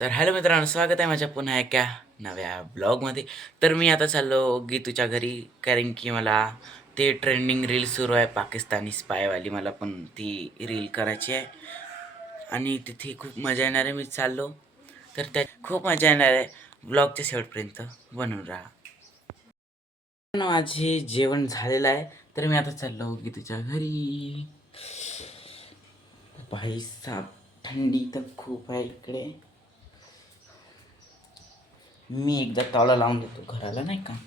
तर हॅलो मित्रांनो, स्वागत आहे माझ्या पुन्हा एका नव्या ब्लॉगमध्ये. तर मी आता चाललो गीतूच्या घरी, कारण की मला ते ट्रेंडिंग रील सुरू आहे पाकिस्तानी स्पायवाली. मला पण ती रील करायची आहे आणि तिथे खूप मजा येणार आहे. मी चाललो तर त्या खूप मजा येणार आहे. ब्लॉगच्या शेवटपर्यंत बनून राहा. माझे जेवण झालेलं आहे, तर मी आता चाललो गीतूच्या घरी. भाई साब, थंडी तर खूप आहे इकडे. मी एकदा ताला लावून देतो घराला, नाही का.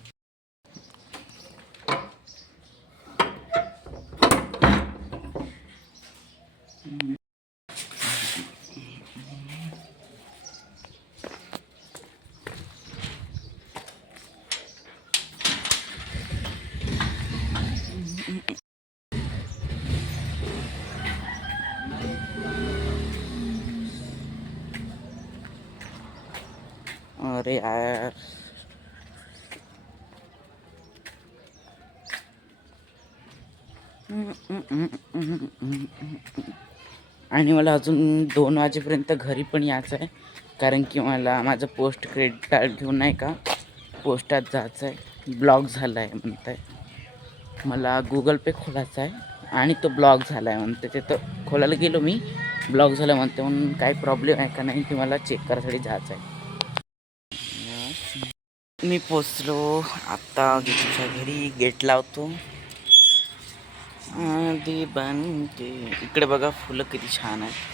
अरे यार, आणि मला अजून 2 वाजेपर्यंत घरी पण यायचं आहे, कारण की मला माझं पोस्ट क्रेडिट कार्ड घेऊन नाही का पोस्टात जायचं आहे. ब्लॉक झाला आहे म्हणत आहे. मला गुगल पे खोलायचा आहे आणि तो ब्लॉक झाला आहे म्हणते. ते तर खोलायला गेलो मी, ब्लॉक झाला म्हणते. म्हणून काय प्रॉब्लेम आहे का नाही ते मला चेक करायसाठी जायचं आहे. मी पोचलो आता गीतूच्या घरी. गेट लावतो आधी बनते. इकडे बघा फुलं किती छान आहेत.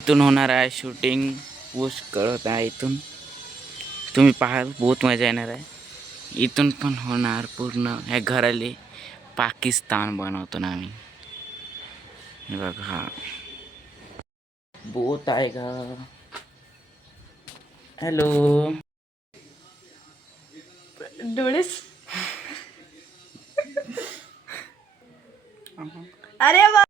इथून होणार आहे शूटिंग. पोस्ट कळत आहे इथून, तुम्ही पाहाल, बहुत मजा येणार आहे. इथून पण होणार पूर्ण. ह्या घराले पाकिस्तान बनवतो ना आम्ही. हे बघा, बहुत आहे का. हॅलो डोळेस. अरे वा.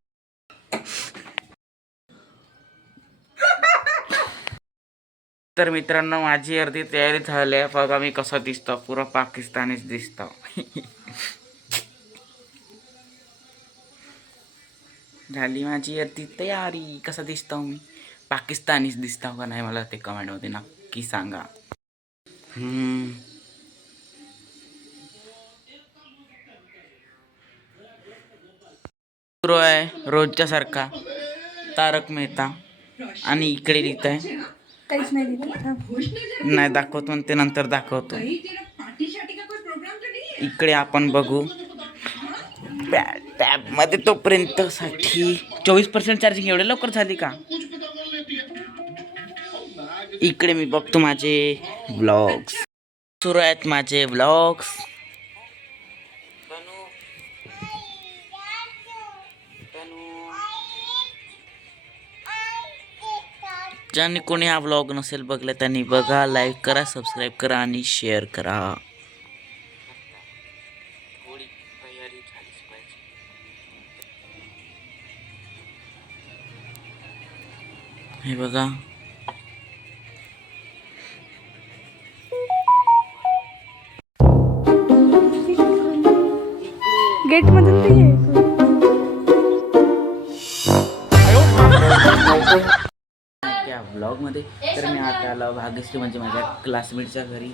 तर मित्रांनो, माझी अर्धी तयारी झाली आहे. बघा मी कसा दिसतो, पुरा पाकिस्तानीच दिसतो. झाली माझी अर्धी तयारी. कसा दिसतो मी, पाकिस्तानीच दिसतो का नाही, मला ते कमेंटमध्ये नक्की सांगा. सुरू आहे रोजच्या सारखा तारक मेहता. आणि इकडे लिहित आहे काहीच नाही दिलं. नाही दाखवतो म्हणते, नंतर दाखवतो. इकडे आपण बघू टॅबमध्ये तोपर्यंत साठी 24% चार्जिंग. एवढे लवकर झाली का. इकडे मी बघतो माझे ब्लॉग्स सुरू आहेत. माझे ब्लॉग्स ज्यांनी कोणी हा ब्लॉग नसेल बघला त्यांनी बघा, लाईक करा, सबस्क्राईब करा आणि शेअर करा. हे बघा, गेट मधून ते ये. त्या ब्लॉगमध्ये. तर मी आता आलो भाग्यश्री म्हणजे माझ्या क्लासमेटच्या घरी.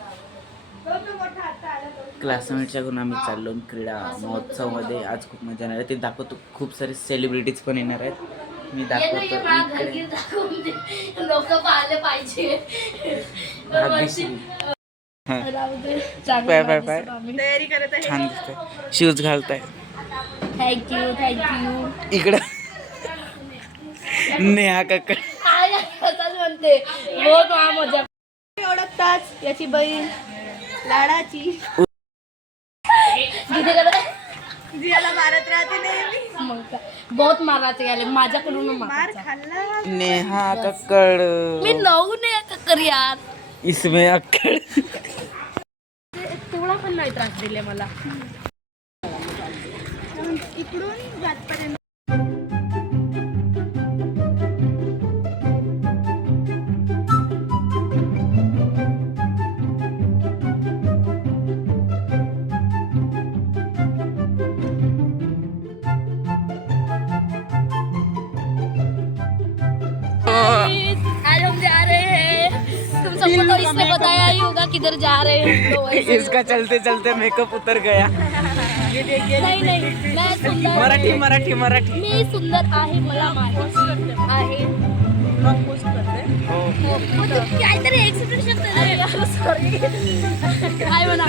क्लासमेटच्या घरून आम्ही चाललो क्रीडा महोत्सवमध्ये. आज खूप मजा येणार आहे, ते दाखवतो. खूप सारे सेलिब्रिटीज पण येणार आहेत, मी दाखवतो. लोक पाहिले पाहिजे. भाग्यश्री तयारी करत आहे. छान दिसतंय, शूज घालताय. थँक्यू. इकडं नेहा काका म्हणते बहुत मजा. ओळखताच याची बहीण लाडाची. मग काय. बहुत मारायचे गेले माझ्याकडून मारायचा. नेहा कक्कड मी नऊ नाही कक्कर यार. इसमें अक्कड. तेवढा पण नाही त्रास दिले मला. इकडून जातपर्यंत आज हम जा रहे हैं. तुम सबको तो इसने बताया ही होगा किधर जा रहे हैं. तो वैसे इसका चलते चलते मेकअप उतर गया. नाही नाही मैं सुंदर मराठी मराठी मराठी. मी सुंदर आहे मला माहिती आहे. हो, तू काहीतरी एक्सप्रेशन सॉरी काय म्हणा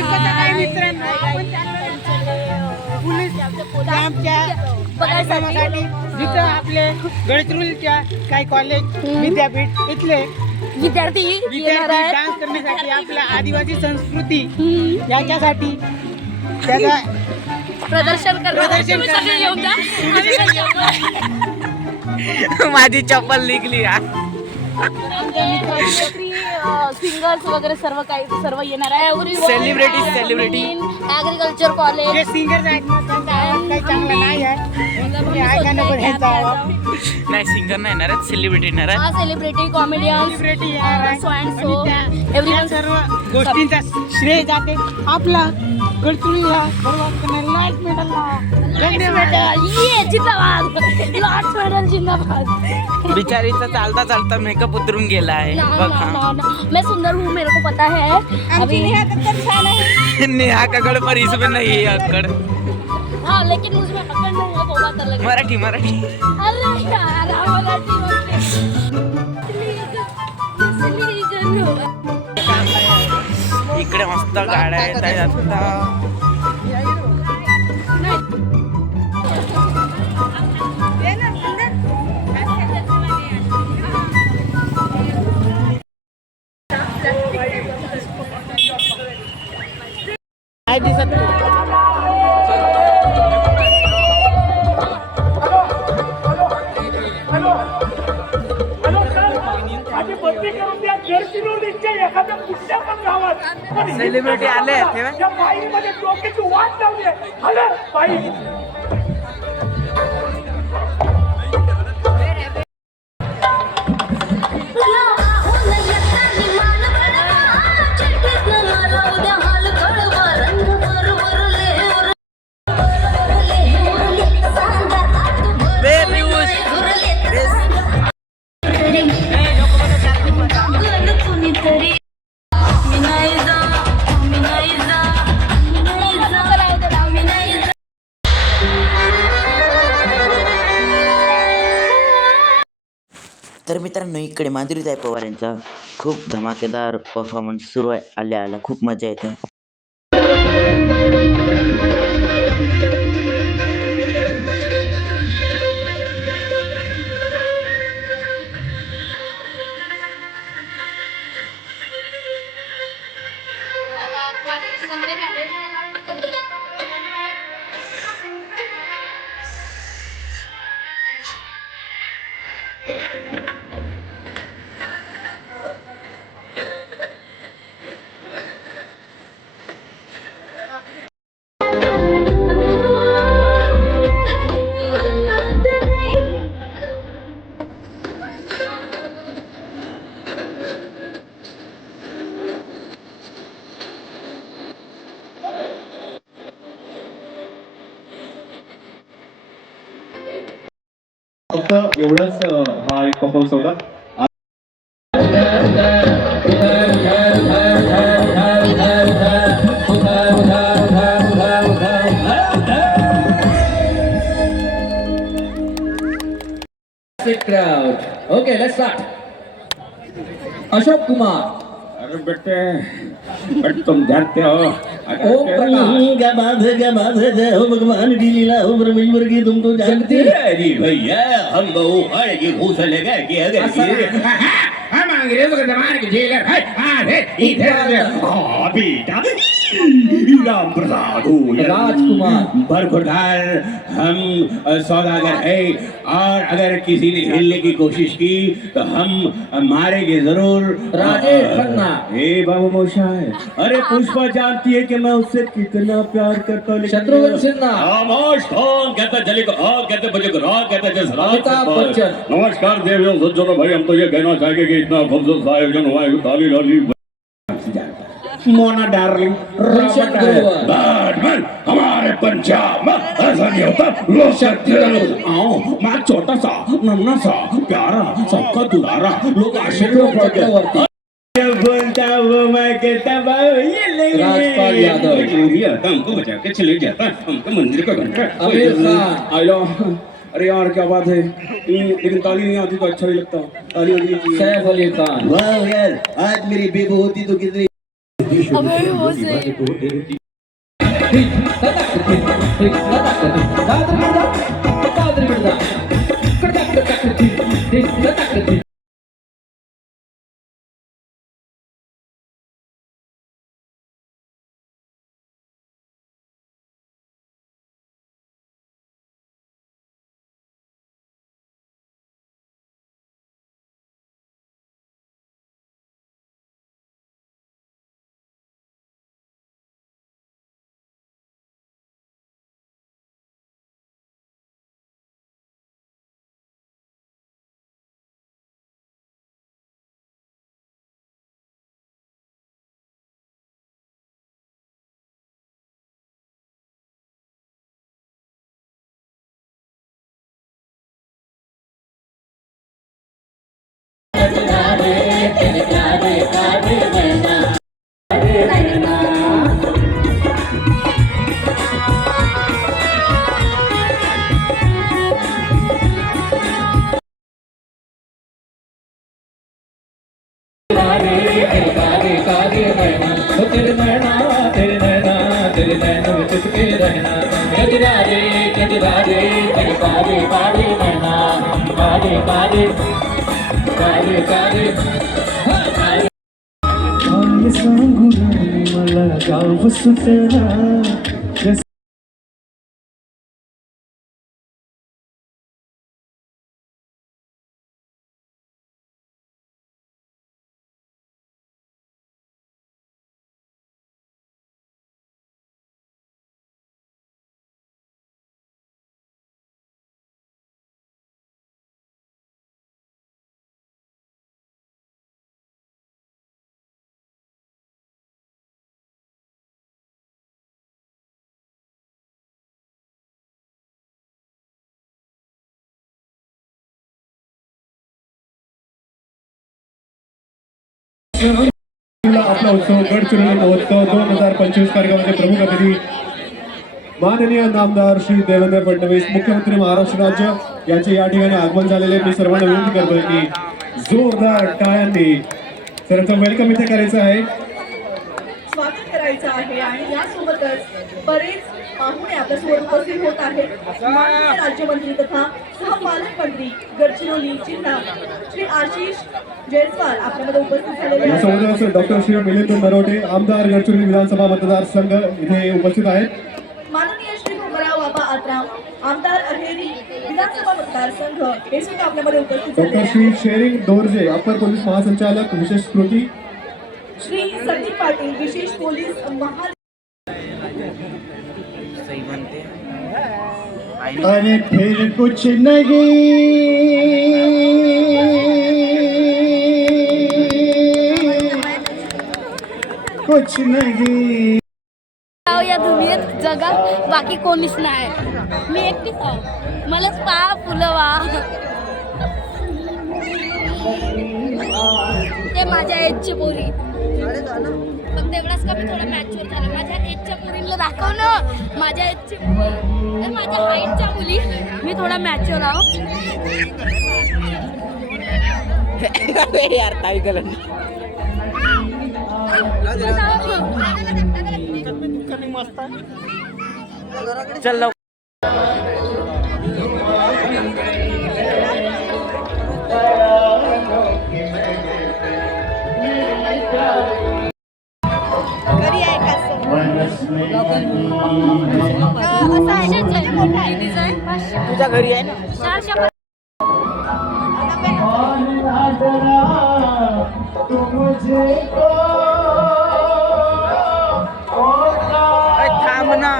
आमच्यासाठी जिथं आपले गडचिरोलीच्या काही कॉलेज विद्यापीठ इथले विद्यार्थी येणार आहेत. डान्स करण्यासाठी आपल्या आदिवासी संस्कृती याच्यासाठी त्याचा प्रदर्शन प्रदर्शन सगळे येऊन जा. आम्ही पण येऊ. माझी चप्पल निघली. सिंगर्स वगैरे सर्व येणार आहे. सेलिब्रिटी ऍग्रिकल्चर कॉलेज जे सिंगर्स आहेत ना त्यांचा आवाज काही चांगला नाही आहे. तुम्ही ऐकायला पण ह्यांचा आवाज नाही सिंगर नाही येणार आहेत सेलिब्रिटी येणार आहेत. सेलिब्रिटी कॉमेडियन्स सेलिब्रिटी येणार आहे. सो अँड सो आणि त्या एव्हरीवन. सर्व गोष्टींचा श्रेय जाते आपला गडचिरोलीला बरोबर करणाऱ्या लास्ट मेडलला. धन्यवाद. ये जिंदाबाद. लास्ट मेडल जिंदाबाद. बिचारीचा चालता चालता मेकअप उतरून गेला आहे बघा. मैं सुंदर हूँ मेरे को पता है. अभी नेहा कक्कड़ पर इसमें नहीं है अक्कड़. हाँ लेकिन मुझमें अकड़ नहीं है. वो बात अलग है. मराठी मराठी. अरे यार आम्हाला इकडे मस्त गाड्या येत आहेत आता. काय दिसत नाही. सेलिब्रिटी आले तर मित्रांनो इकडे माधुरीताई पवार यांचा खूप धमाकेदार परफॉर्मन्स सुरू आहे. आल्या खूप मजा येते. फक्त एवढंच हा एक परफॉर्मन्स होता. Okay, let's start. Ashok Kumar. अरे बेटे बट तुम जानते हो ओम प्रकाश. हो भगवान की लीला हो परमेश्वर की तुम तो जानते अरे भैया हम बहु हड़ की घूस लगा के अगर हम अंग्रेजों के जमाने के जेलर है अरे इधर बेटा राम प्रसाद हो राजकुमार। बरखुरदार हम सौदागर है और अगर किसी ने हिलने की कोशिश की तो हम मारेंगे जरूर। राजेश खन्ना। हे बाबू मोशाय, अरे पुष्पा जानती है कि मैं उससे कितना प्यार करता हूँ। शत्रुघ्न सिन्हा। खामोश कौन कहता जले को आग कहते बजे को राग कहते जस राग अमिताभ बच्चन। नमस्कार देवियों सज्जनों भाई, हम तो ये कहना चाहेंगे कि इतना खूबसूरत आयोजन हुआ है, ताली लाली मोना डार्लिंग गुलशन ग्रोवर। बैटमैन हमारे पंजाब में ऐसा नहीं होता। लोग शक्ति आओ, मैं छोटा सा नन्हा सा प्यारा सबका दुलारा लोग आशीर्वाद चक्रवर्ती। बोलता वो मैं कहता ये नहीं राजपाल यादव। हमको बचा के चले जाता, हमको मंदिर का घंटा। आमिर खान। आइलो, अरे यार क्या बात है, लेकिन ताली नहीं आती तो अच्छा नहीं लगता, ताली होनी चाहिए। सैफ अली खान। वाह यार, आज मेरी बेबो होती तो कितनी अबे वो सही आपला उत्सव गडचिरोली महोत्सव 2025 कार्यक्रमाचे प्रमुख अतिथी माननीय नामदार श्री देवेंद्र फडणवीस, मुख्यमंत्री महाराष्ट्र राज्य यांचे या ठिकाणी आगमन झालेले. मी सर्वांना विनंती करतोय की जोरदार टाळ्यांनी सर्वांचं वेलकम इथे करायचं आहे, स्वागत करायचं आहे. आणि यासोबतच बरेच पाहुणे आपल्यासमोर उपस्थित होत आहेत. माननीय राज्यमंत्री तथा सहपालकमंत्री गडचिरोली जिल्हा श्री आशिष जयस्वाल आपल्यामध्ये उपस्थित झालेले आहेत. यासोबतच डॉक्टर श्री मिलिंद नरोटे, आमदार गडचिरोली विधानसभा मतदारसंघ इथे उपस्थित आहेत. माननीय श्री भीमराव बाबा आत्राम, आमदार अहेरी विधानसभा मतदारसंघ हे सुद्धा आपल्यामध्ये उपस्थित झालेले डॉक्टर आहेत. श्री शेरिंग दोरजे, अपर पोलीस महासंचालक विशेष कृती, श्री संदीप पाटील, विशेष पोलीस महा सही म्हणते. अरे फिर कुछ नहीं कुछ नहीं. या दुनियेत जगात बाकी कोणीच नाही, मी एकटीच आहो. मलाच पहा फुलवा. ते माझ्या एजची पोरी फक्त एवढाच का मी थोडं मॅच्युअर झालं. माझ्या एजच्या पोरींना दाखव ना, माझ्या एजची मुली, माझ्या हाईटच्या मुली, मी थोडा मॅच्युअर आहो. यार काय केलं चल लवकर. घरी आहे का तुझ्या घरी आहे ना. थांब ना.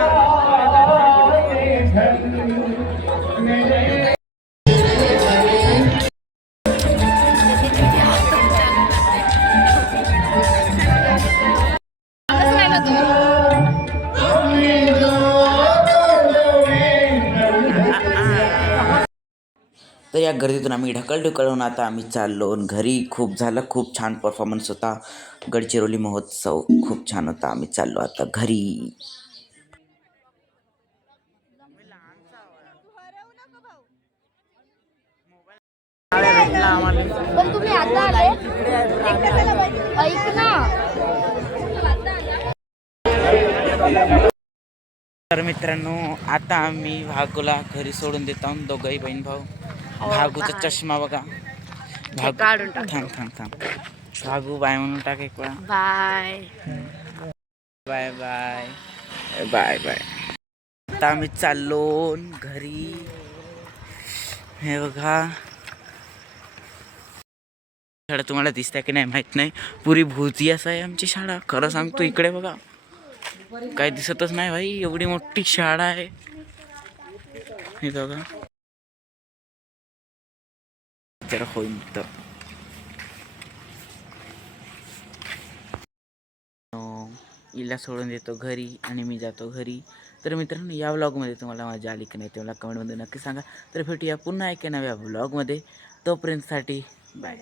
तर या गर्दीतून आम्ही ढकलून आता आम्ही चाललो घरी. खूप झालं, खूप छान परफॉर्मन्स होता. गडचिरोली महोत्सव खूप छान होता. आम्ही चाललो आता घरी. पण तुम्ही आता आले ऐक ना. तर मित्रांनो, आता आम्ही भागूला घरी सोडून देत आहोत. दोघंही बहीण भाऊ. भागूचा चष्मा बघा. भागू थांब. भागू बाय म्हणून टाक एक वेळा. Bye. Bye bye bye bye. आता आम्ही चाललो घरी. हे बघा, शाळा तुम्हाला दिसते की नाही माहित नाही. पुरी भोवती असं आहे आमची शाळा. खरं सांगतो, इकडे बघा काय दिसतच नाही भाई, एवढी मोठी शाळा आहे. हे बघा जरा होईल तर. हिला सोडून देतो घरी आणि मी जातो घरी. तर मित्रांनो, या व्लॉगमध्ये तुम्हाला मजा आली की नाही ते मला कमेंटमध्ये नक्की सांगा. तर भेटूया पुन्हा एका नव्या व्लॉगमध्ये. तोपर्यंतसाठी बाय.